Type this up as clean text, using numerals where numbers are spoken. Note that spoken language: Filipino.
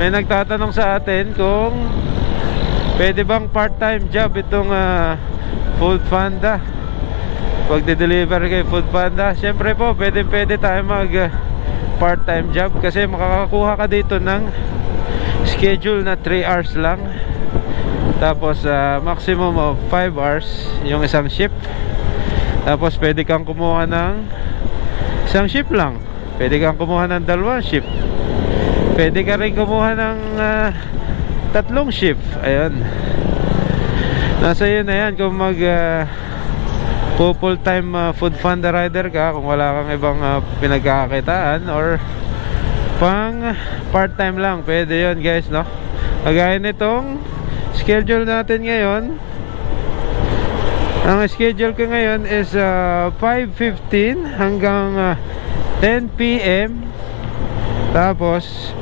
May nagtatanong sa atin kung pwede bang part-time job itong Food Panda. Pag de-deliver kay Food Panda, syempre po pwede tayo mag part-time job kasi makakakuha ka dito ng schedule na 3 hours lang. Tapos maximum of 5 hours yung isang shift. Tapos pwede kang kumuha ng isang shift lang, pwede kang kumuha ng 2 shift, pwede ka rin kumuha ng 3 shift. Ayun, nasa iyo na yan kung mag full time Food Panda rider ka, kung wala kang ibang pinagkakakitaan, or pang part time lang, pwede yun guys, no? Kagaya nitong schedule natin ngayon, ang schedule ko ngayon is 5:15 hanggang 10 PM. Tapos